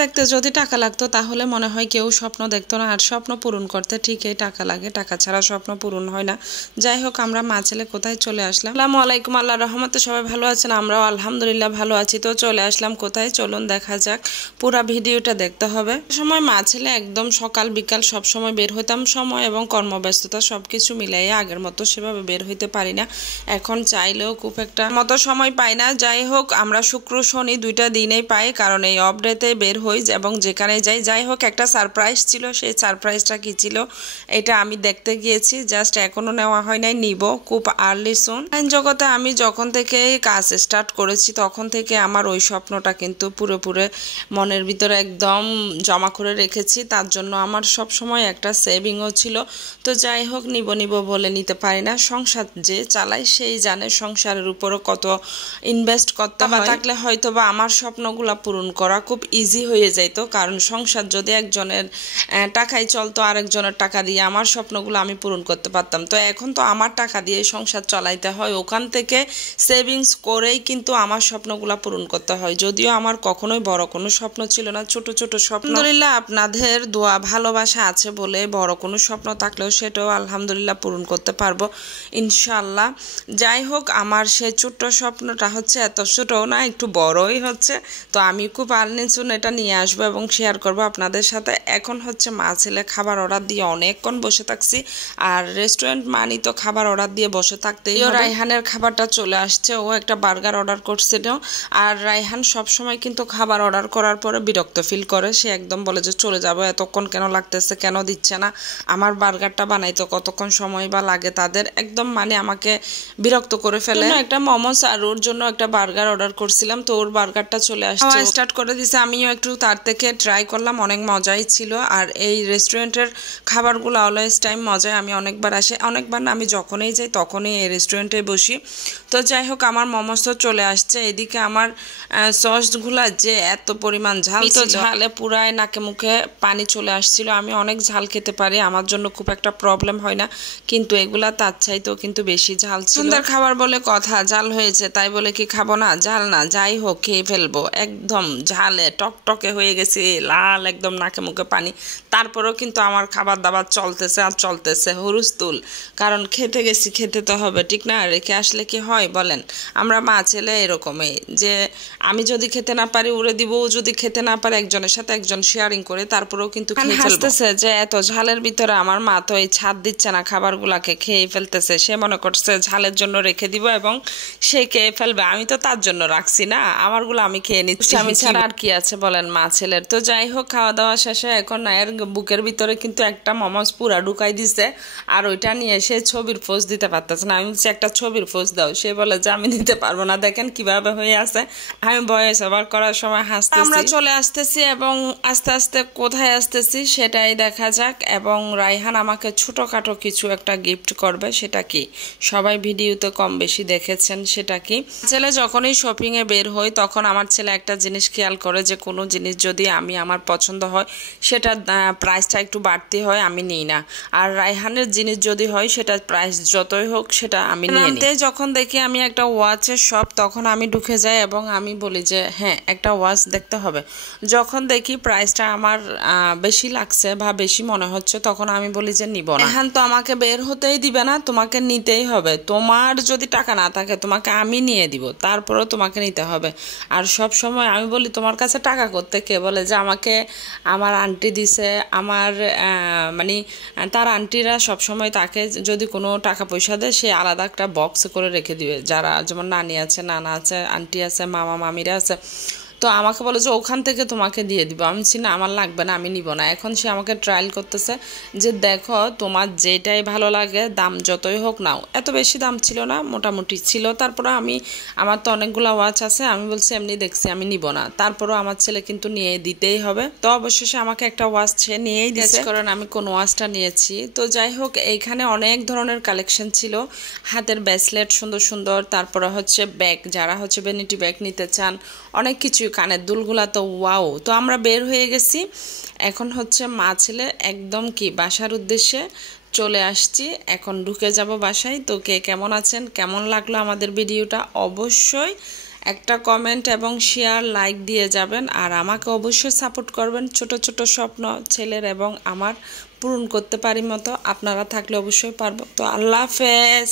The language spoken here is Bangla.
দেখতে যদি টাকা লাগতো তাহলে মনে হয় কেউ স্বপ্ন দেখতো না, আর স্বপ্ন পূরণ করতে ঠিকই টাকা লাগে, টাকা ছাড়া স্বপ্ন পূরণ হয় না। যাই হোক, আমরা মা ছেলে কোথায় চলে আসলাম। আসসালামু আলাইকুম, আল্লাহর রহমতে সবাই ভালো আছেন, আমরাও আলহামদুলিল্লাহ ভালো আছি। তো চলে আসলাম কোথায়, চলুন দেখা যাক, পুরা ভিডিওটা দেখতে হবে। সময় মা ছেলে একদম সকাল বিকাল সব সময় বের হইতাম, সময় এবং কর্মব্যস্ততা সবকিছু মিলাইয়া আগের মতো সেভাবে বের হইতে পারি না, এখন চাইলেও খুব একটা মতো সময় পাই না। যাই হোক, আমরা শুক্র শনি দুইটা দিনেই পাই, কারণ এই অফ ডেতে বের হই এবং যেখানে যাই। যাই হোক, একটা সারপ্রাইজ ছিল, সেই সারপ্রাইজটা কি ছিল এটা আমি দেখতে গিয়েছি, জাস্ট এখনো নেওয়া হয় নাই, নিব খুব আর্লি সুন। জগতে আমি যখন থেকে কাজ স্টার্ট করেছি তখন থেকে আমার ওই স্বপ্নটা কিন্তু পুরোপুরি মনের ভিতরে একদম জমা করে রেখেছি, তার জন্য আমার সব সময় একটা সেভিংও ছিল। তো যাই হোক, নিব বলে নিতে পারি না, সংসার যে চালাই সেই জানে সংসারের উপরও কত ইনভেস্ট করতে হয়। থাকলে হয়তো বা আমার স্বপ্নগুলো পূরণ করা খুব ইজি হয়ে যাইতো, কারণ সংসার যদি একজনের টাকায় চলতো, আরেকজনের টাকা দিয়ে আমার স্বপ্নগুলো আমি পূরণ করতে পারতাম। তো এখন তো আমার টাকা দিয়ে সংসার চালাইতে হয়, ওখান থেকে সেভিংস করেই কিন্তু আমার স্বপ্নগুলো পূরণ করতে হয়। যদিও আমার কখনোই বড় কোনো স্বপ্ন ছিল না, ছোট ছোট স্বপ্ন। আলহামদুলিল্লাহ আপনাদের দোয়া ভালোবাসা আছে বলে বড় কোনো স্বপ্ন থাকলেও সেটাও আলহামদুলিল্লাহ পূরণ করতে পারবো ইনশাল্লাহ। যাই হোক, আমার সেই ছোট্ট স্বপ্নটা হচ্ছে এত ছোটও না, একটু বড়ই হচ্ছে। তো আমি খুব আর্নিচুন এটা নিয়ে আসবো এবং শেয়ার করবো আপনাদের সাথে। এখন হচ্ছে মা ছেলে খাবার অর্ডার দিয়ে অনেকক্ষণ বসে থাকছি, আর রেস্টুরেন্ট মানি তো খাবার অর্ডার দিয়ে বসে থাকতেই হবে। রায়হানের খাবারটা চলে আসছে, ও একটা বার্গার অর্ডার করছিল, আর রায়হান সবসময় কিন্তু খাবার অর্ডার করার পরে বিরক্ত ফিল করে, সে একদম বলে যে চলে যাবো, এতক্ষণ কেন লাগতেছে, কেন দিচ্ছে না, আমার বার্গারটা বানাইতো কতক্ষণ সময় বা লাগে তাদের, একদম মানে আমাকে বিরক্ত করে ফেলে। একটা মোমোস আর ওর জন্য একটা বার্গার অর্ডার করছিলাম, তো ওর বার্গারটা চলে আসছে, স্টার্ট করে দিছে, আমিও একটু তার থেকে ট্রাই করলাম, অনেক মজাই ছিল। আর এই রেস্টুরেন্টের খাবারগুলো অলওয়েজ টাইম মজায়, আমি অনেকবার আসি, অনেকবার না, আমি যখনই যাই তখনই এই রেস্টুরেন্টে বসি। তো যাই হোক, আমার মোমোস তো চলে আসছে, এদিকে আমার সসগুলা যে এত পরিমাণ ঝাল, তো ঝালে পুরাই নাকে মুখে পানি চলে আসছিল। আমি অনেক ঝাল খেতে পারি, আমার জন্য খুব একটা প্রবলেম হয় না, কিন্তু এগুলা তার চাইতেও কিন্তু বেশি ঝাল ছিল। সুন্দর খাবার বলে কথা, ঝাল হয়েছে তাই বলে কি খাবো না, ঝাল না, যাই হোক খেয়ে ফেলবো, একদম ঝালে টকটকে হয়ে গেছে, লাল একদম নাকে মুখে পানি। তারপরেও কিন্তু আমার খাবার দাবার চলতেছে আর চলতেছে হুরুস্তুল, কারণ খেতে গেছি, খেতে তো হবে, ঠিক না? রেখে আসলে কি হয় বলেন? আমরা মা ছেলে এরকমই, যে আমি যদি খেতে না পারি উড়ে দিব, ও যদি খেতে না পারে একজনের সাথে একজন শেয়ারিং করে তারপরেও কিন্তু খেয়ে ফেলতেছে, যে এত ঝালের ভিতরে আমার মা তো এই ছাদ দিচ্ছে না, খাবারগুলাকে খেয়ে ফেলতেছে, সে মনে করছে ঝালের জন্য রেখে দিব এবং সে খেয়ে ফেলবে, আমি তো তার জন্য রাখছি না, আমারগুলো আমি খেয়ে নিচ্ছি, আমি ছাড়া আর কি আছে বলেন মা ছেলের। তো যাই হোক, খাওয়া দাওয়া শেষে এখন নায়ের বুকের ভিতরে কিন্তু একটা মোমোস পুরা ঢুকাই দিছে, আর ওইটা নিয়ে সে ছবির পোজ দিতে পারতেছে না। আমি বলছি একটা ছবির পোজ দাও, সে বলে যে আমি দিতে পারবো না, দেখেন কিভাবে হয়ে আছে। আমি ভয়েস ওভার করার সময় হাসতেছি। আমরা চলে আসতেছি এবং আস্তে আস্তে কোথায় আসতেছি সেটাই দেখা যাক, এবং রায়হান আমাকে ছোটখাটো কিছু একটা গিফট করবে, সেটা কি সবাই ভিডিওতে কম বেশি দেখেছেন। সেটা কি, ছেলে যখনই শপিং এ বের হই তখন আমার ছেলে একটা জিনিস খেয়াল করে, যে কোনো জিনিস যদি আমার পছন্দ হয় সেটার প্রাইসটা একটু বাড়তি হয় আমি নিই না, আর রায়হানের জিনিস যদি হয় সেটা প্রাইস যতই হোক সেটা আমি নিয়ে নিই। যখন দেখি আমি একটা ওয়াচের শপ, তখন আমি ঢুকে যাই এবং আমি বলি যে হ্যাঁ একটা ওয়াচ দেখতে হবে। যখন দেখি প্রাইসটা আমার বেশি লাগছে বা বেশি মনে হচ্ছে, তখন আমি বলি যে নিব না। এখন তো আমাকে বের হতেই দিবে না, তোমাকে নিতেই হবে, তোমার যদি টাকা না থাকে তোমাকে আমি নিয়ে দিব, তারপরেও তোমাকে নিতে হবে। আর সব সময় আমি বলি তোমার কাছে টাকা করতে, কে বলে যে আমাকে আমার আন্টি দিছে, আমার মানে তার আন্টিরা সবসময় তাকে যদি কোনো টাকা পয়সা দেয় সে আলাদা একটা বক্স করে রেখে দিবে, যারা যেমন নানি আছে, নানা আছে, আন্টি আছে, মামা মামিরা আছে, তো আমাকে বলে যে ওখান থেকে তোমাকে দিয়ে দিব। আমি বলছি না, আমার লাগবে না, আমি নিব না। এখন সে আমাকে ট্রায়াল করতেছে যে দেখো তোমার যেটাই ভালো লাগে, দাম যতই হোক নাও। এত বেশি দাম ছিল না, মোটামুটি ছিল। তারপরে আমার তো অনেকগুলো ওয়াচ আছে, আমি বলছি এমনি দেখছি, আমি নিব না। তারপরেও আমার ছেলে কিন্তু নিয়ে দিতেই হবে, তো অবশেষে আমাকে একটা ওয়াচ সে নিয়েই দিয়েছে, কারণ আমি কোন ওয়াচটা নিয়েছি। তো যাই হোক, এইখানে অনেক ধরনের কালেকশন ছিল, হাতের ব্রেসলেট সুন্দর সুন্দর, তারপরে হচ্ছে ব্যাগ, যারা হচ্ছে ভ্যানিটি ব্যাগ নিতে চান, অনেক কিছু, কানের দুলগুলা তো ওয়াও। তো আমরা বের হয়ে গেছি, এখন হচ্ছে মা ছেলে একদম কি বাসার উদ্দেশ্যে চলে আসছি, এখন ঢুকে যাব বাসায়। তো কে কেমন আছেন, কেমন লাগলো আমাদের ভিডিওটা অবশ্যই একটা কমেন্ট এবং শেয়ার লাইক দিয়ে যাবেন আর আমাকে অবশ্যই সাপোর্ট করবেন। ছোট ছোট স্বপ্ন ছেলের এবং আমার পূরণ করতে পারি মতো, আপনারা থাকলে অবশ্যই পারবো। তো আল্লাহ হাফেজ।